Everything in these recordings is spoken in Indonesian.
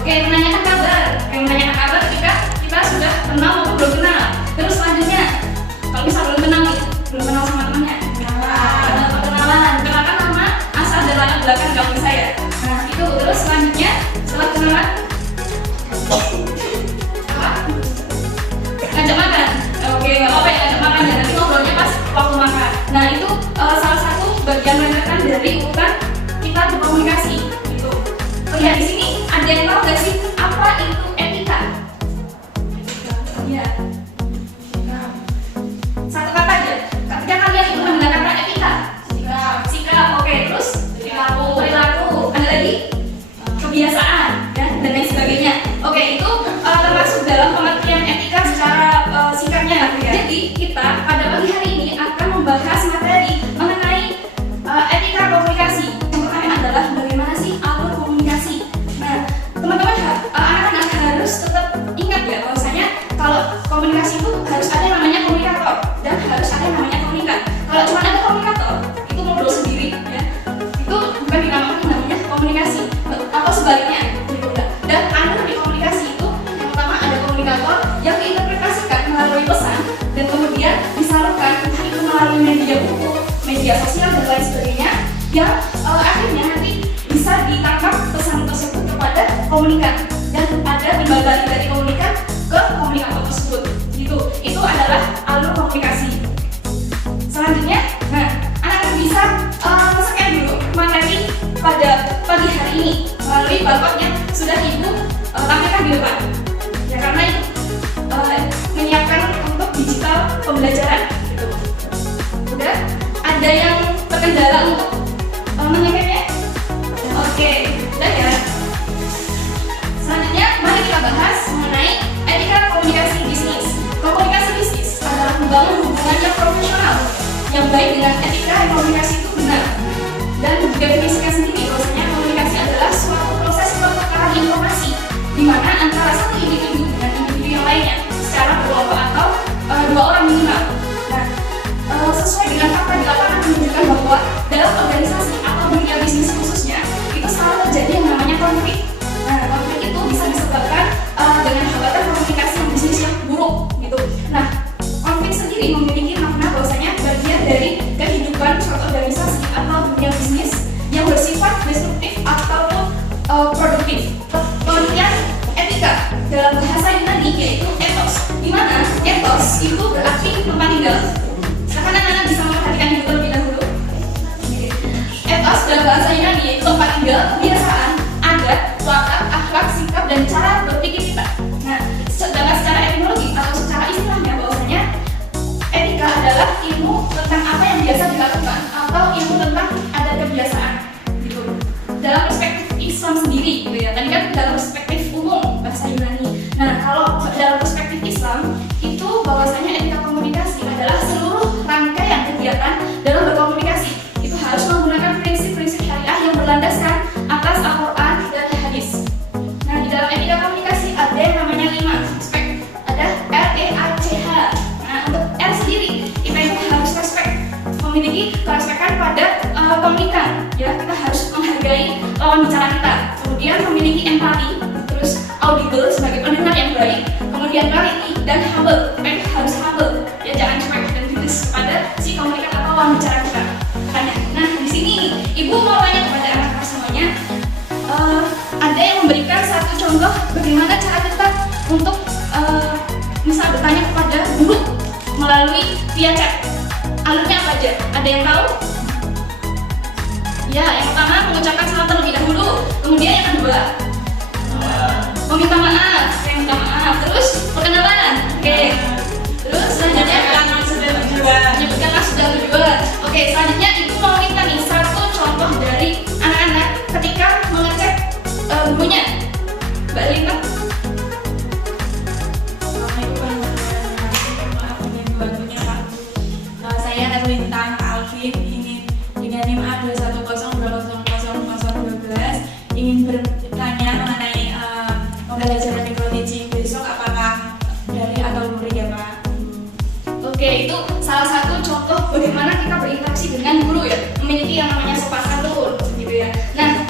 Oke, menanyakan kabar. Oke, menanyakan kabar ketika kita sudah kenal maupun belum kenal. Terus selanjutnya, kalau misal belum kenal nih, belum kenal sama temannya, kenalan, kenalkan nama, asal dan latar belakang kamu saya. Nah itu. Terus selanjutnya setelah kenalan, ngajak makan. Oke, nggak apa-apa ya ngajak makan ya. Nanti ngobrolnya pas waktu makan. Nah itu salah satu bagian menekan dari urutan kita berkomunikasi. Gitu. Oh ya, di sini ada yang tahu nggak sih apa itu etika? Iya. Satu kata aja. Ketika kalian itu mendengar kata etika, sikap, oke, terus perilaku, ada lagi kebiasaan, ya, dan lain sebagainya. Oke, itu termasuk dalam pengertian etika secara singkatnya. Jadi kita pada pagi hari ini akan membahas materi mengenai etika komunikasi. Yang pertama adalah bagaimana sih alur komunikasi. Nah, teman-teman, anak-anak harus tetap ingat ya bahwasanya kalau komunikasi itu harus ada yang namanya komunikator dan harus ada yang namanya komunikan. Kalau cuma ada komunikator, itu ngobrol sendiri, ya, itu bukan dinamakan namanya komunikasi atau sebaliknya. Dan alur di komunikasi itu yang pertama ada komunikator yang diinterpretasikan melalui pesan dan kemudian disalurkan entah itu melalui media buku, media sosial dan lain sebagainya, yang akhirnya nanti bisa ditangkap pesan tersebut kepada komunikan dan ada timbal balik dari komunikan ke komunikator tersebut. Gitu. Itu adalah alur komunikasi. Selanjutnya, nah, anak-anak bisa scan dulu materi pada pagi hari ini melalui barcode yang sudah ibu tampilkan di depan. Ya, karena itu menyiapkan untuk digital pembelajaran. Gitu. Udah, ada yang terkendala untuk mengeceknya? Oke, udah ya. Selanjutnya, mari kita bahas mengenai etika komunikasi bisnis. Komunikasi bisnis adalah membangun hubungan yang profesional, yang baik dengan etika komunikasi itu benar. Dan definisikan sendiri bahwasanya komunikasi adalah suatu proses pertukaran informasi di mana antara satu individu dengan individu yang lainnya secara berkelompok atau dua orang minimal. Nah, sesuai dengan fakta di lapangan menunjukkan bahwa dalam organisasi atau dunia bisnis khususnya itu selalu terjadi yang namanya konflik. Nah, konflik itu bisa disebabkan dengan hambatan komunikasi bisnis yang buruk gitu. Nah, konflik sendiri memiliki makna bahwasanya bagian dari kehidupan suatu organisasi atau dunia bisnis yang bersifat destruktif ataupun produktif. Pengertian etika dalam bahasa Yunani yaitu ethos, di mana ethos itu berarti tempat tinggal. Silakan anak-anak bisa memperhatikan itu terlebih dahulu. Ethos dalam bahasa Yunani yaitu tempat tinggal, kebiasaan, adat, watak, akhlak, sikap, dan cara berpikir kita. Nah, sedangkan secara etimologi atau secara istilahnya bahwasanya etika adalah ilmu tentang apa yang biasa dilakukan atau ilmu tentang adat kebiasaan. Gitu. Dalam perspektif Islam sendiri, gitu ya. Tadi kan dalam perspektif umum bahasa Yunani. Nah, kalau dalam perspektif Islam itu bahwasanya etika komunikasi adalah seluruh rangkaian kegiatan dalam berkomunikasi. Itu harus menggunakan prinsip-prinsip syariah yang berlandaskan atas Al-Quran dan hadis. Nah, di dalam etika komunikasi ada yang namanya 5 aspek. Ada REACH. Nah, untuk R sendiri, kita itu harus respect, memiliki kerespekan pada komunikan. Ya, kita harus menghargai lawan bicara kita. Kemudian memiliki empati, terus audible sebagai pendengar yang baik. Kemudian quality dan humble. Kita itu harus humble. Ya, jangan cuek dan kritis kepada si komunikan atau lawan bicara kita. Nah, di sini ibu mau tanya kepada anak-anak semuanya, ada yang memberikan satu contoh bagaimana cara kita untuk misal bertanya kepada guru melalui via chat. Alurnya apa aja? Ada yang tahu? Ya, yang pertama mengucapkan salam terlebih dahulu. Kemudian yang kedua meminta maaf. Terus perkenalan. Oke. Terus selanjutnya menyebutkan sudah tujuan. Oke, selanjutnya ibu mau minta nih satu contoh dari anak-anak ketika mengecek gurunya. Mbak Lina. Saya Erwintan Alvin ingin dengan NIM A210000012 ingin bertanya mengenai pembelajaran micro teaching besok apakah dari atau luring ya Pak? Oke, itu salah satu contoh bagaimana kita berinteraksi dengan guru ya, memiliki yang namanya sopan santun gitu ya. Nah,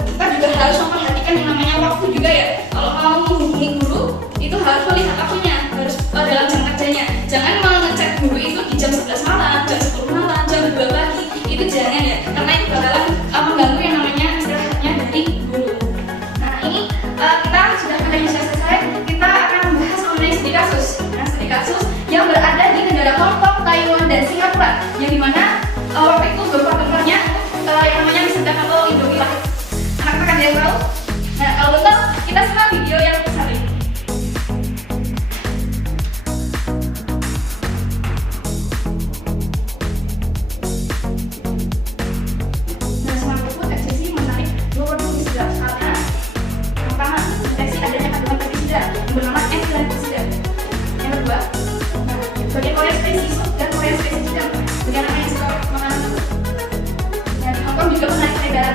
kita juga harus memperhatikan yang namanya waktu juga juga ya, kalau mau menghubungi guru itu harus melihat waktunya, harus dalam jam kerjanya. Jangan mengecek guru itu di jam 11 malam, jam 10 malam, jam 2 pagi. Itu jangan ya, karena itu bakalan mengganggu yang namanya istirahatnya dari guru. Nah ini kita sudah selesai. Kita akan membahas mengenai studi kasus. Nah, studi kasus yang berada di negara Hong Kong, Taiwan, dan Singapura, yang dimana waktu itu gubernurnya yang namanya Mr. atau Indomie lah. Anak-anak ada yang tahu? Nah, kalau betul kita simak video yang satu ini. Nah, semua tersebut ekspresi menarik dua pestisida karena yang pertama deteksi adanya kandungan pestisida yang bernama etilen pestisida. Yang kedua, bagian Korea spesies dan Korea spesies dan bagian apa yang suka makanan itu. Dan Hong Kong juga menarik negara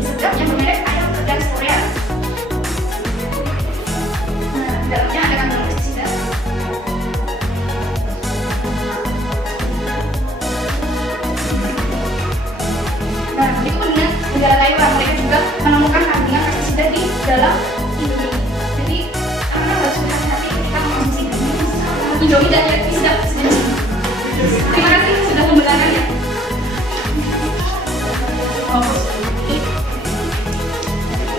disedap yang bermerek ayam garis Korea. Nah, dalamnya ada kandungan pestisida. Nah, itu dengan negara Taiwan, mereka juga menemukan kandungan pestisida di dalam Indomie. Jadi, anak harus berhati-hati ketika mengonsumsi Indomie dan pestisida. Terima kasih sudah membenarkannya.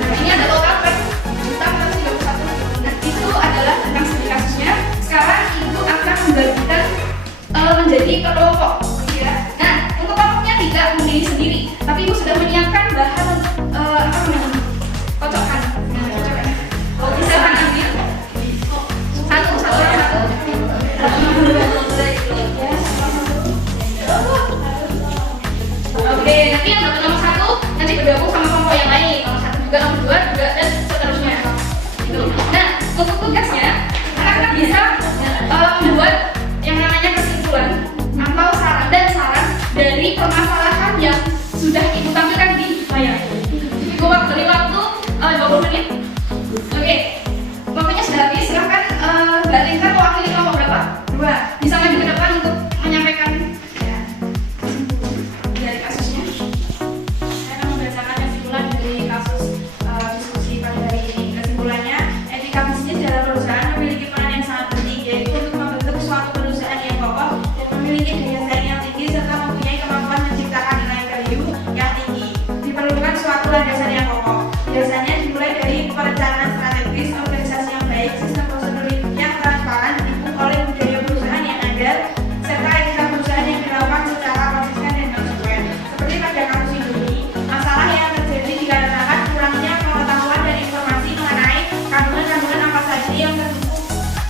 Nah, ini ada total kan juta 431. Nah, itu adalah tentang studi kasusnya. Sekarang ibu akan membagikan menjadi kelompok, ya. Nah, untuk kelompoknya tidak berdiri sendiri, tapi ibu sudah menyiapkan bahan untuk apa namanya? Kocokan. Nah, kocokannya. Bisa kan ambil satu. Oke, nanti yang dapat nomor 1 nanti bergabung sama kelompok yang lain. Nomor 1 juga, nomor 2 juga, dan seterusnya. Gitu. Nah, untuk tugasnya anak-anak bisa membuat yang namanya kesimpulan atau saran dari permasalahan yang sudah ibu tampilkan di layar. Ibu beri waktu 20 menit. Oke, waktunya sudah habis. Silahkan Mbak Linda mewakili kelompok berapa? 2. Bisa maju ke depan untuk menyampaikan dari kasusnya. Saya akan membacakan kesimpulan dari kasus diskusi pada hari ini. Kesimpulannya, etika bisnis dalam perusahaan memiliki peran yang sangat penting, yaitu untuk membentuk suatu perusahaan yang kokoh dan memiliki daya saing yang tinggi serta mempunyai kemampuan menciptakan nilai value yang tinggi. Diperlukan suatu landasan yang kokoh. Biasanya dimulai dari perencanaan strategis, organisasi yang baik, sistem prosedur yang transparan, didukung oleh budaya perusahaan yang andal, serta etika perusahaan yang dilakukan secara konsisten dan konsekuen. Seperti pada kasus Indomie, masalah yang terjadi dikarenakan kurangnya pengetahuan dan informasi mengenai kandungan-kandungan apa saja yang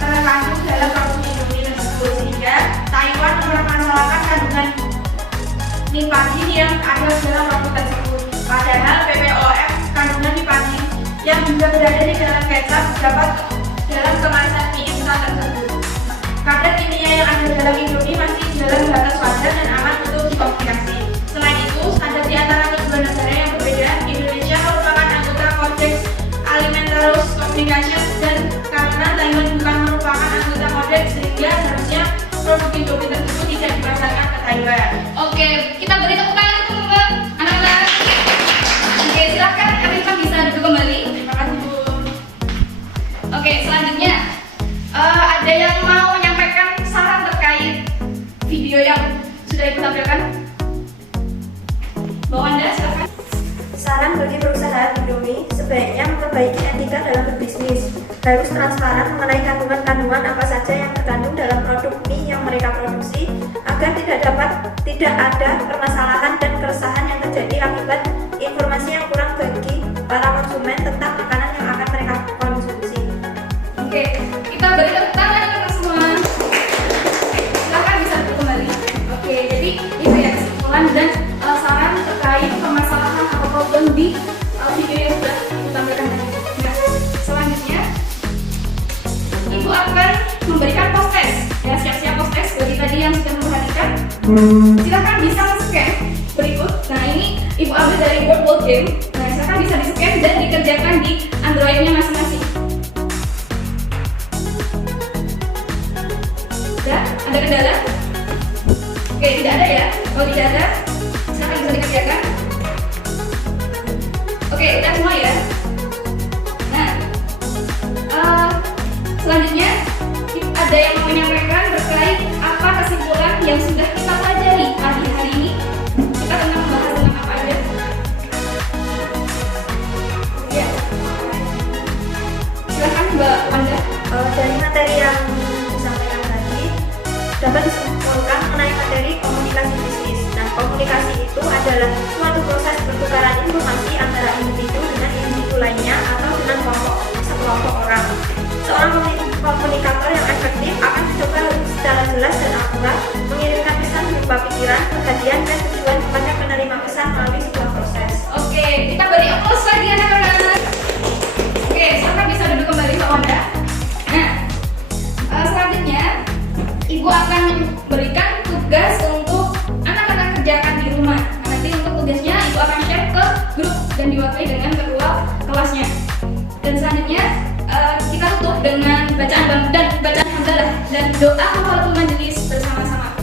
terkandung dalam produk Indomie tersebut, sehingga Taiwan mempermasalahkan kandungan nikotin yang ada dalam produk tersebut. Padahal PPOM kandungan nikotin yang juga berada di dalam kecap dapat dalam kemasan mie instan tersebut. Kadar kimia yang ada dalam Indomie masih dalam batas wajar dan aman untuk dikomunikasi. Selain itu, standar di antara kedua negara yang berbeda, Indonesia merupakan anggota Codex Alimentarius Communication, dan karena Taiwan bukan merupakan anggota Codex, sehingga seharusnya produk Indomie tersebut tidak dipasarkan ke Taiwan. Oke, kita beri tepuk tangan untuk teman-teman anak-anak. Oke, silakan Arifah bisa duduk kembali. Terima kasih, Bu. Oke, selanjutnya ada yang mau menyampaikan saran terkait video yang sudah ibu tampilkan? Mbak Wanda, silakan. Saran bagi perusahaan Indomie sebaiknya memperbaiki etika dalam berbisnis. Harus transparan mengenai kandungan-kandungan apa saja yang terkandung dalam produk mie yang mereka produksi, agar tidak ada permasalahan dan keresahan yang terjadi akibat informasi yang kurang bagi para konsumen tentang makanan yang akan mereka konsumsi. Oke, kita beri tepuk tangan untuk semua. Silakan bisa duduk kembali. Oke, jadi itu ya kesimpulan dan saran terkait permasalahan atau problem di video yang sudah ditampilkan tadi. Nah, selanjutnya ibu akan memberikan post test. Ya, siap-siap post test bagi tadi yang sudah memperhatikan. Silakan bisa men-scan berikut. Nah, ini ibu ambil dari World Game. Nah, silakan bisa di-scan dan dikerjakan di Android-nya masing-masing. Ya, ada kendala? Oke, tidak ada ya. Kalau tidak ada, silakan bisa dikerjakan. Oke, udah semua ya. Dari materi yang disampaikan tadi dapat disimpulkan mengenai materi komunikasi bisnis. Nah, komunikasi itu adalah suatu proses pertukaran informasi antara individu dengan individu lainnya atau dengan sekelompok orang. Seorang komunikator yang efektif akan mencoba secara jelas dan akurat mengirimkan pesan berupa pikiran, perhatian, dan tujuan kepada penerima pesan melalui sebuah proses. Oke, kita beri aplaus lagi anak-anak. Oke, siapa bisa duduk kembali Mbak Wanda? Nah, selanjutnya Ibu akan memberikan tugas untuk anak-anak kerjakan di rumah. Nah, nanti untuk tugasnya Ibu akan share ke grup dan diwakili dengan ketua kelasnya. Dan selanjutnya kita tutup dengan bacaan hamdalah dan doa kafaratul majelis bersama-sama.